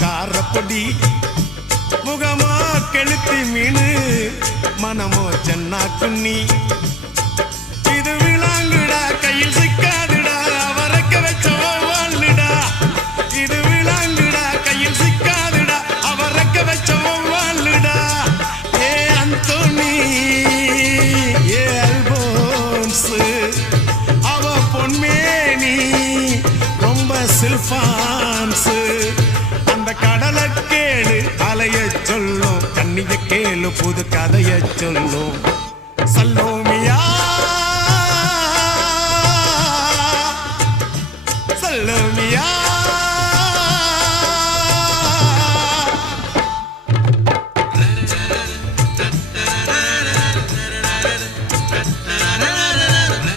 காரப்பொடி முகமோ கெளுத்தி மீனு மனமோ சென்னா குன்னி இது விளாங்குடா கையில் சிக்காதுடா அவரக்க வச்ச வாழ்டா இது விளாங்குடா கையில் சிக்காதுடா அவரக்க வச்ச வாழ்டா ஏ அந்தோனி ஏ அல்போன்ஸ் அவ பொன்மேனி ரொம்ப சில்பான்ஸ் அந்த கடலை கேளு அலைய சொல்லும் கண்ணிய கேளு புது கதைய சொல்லும்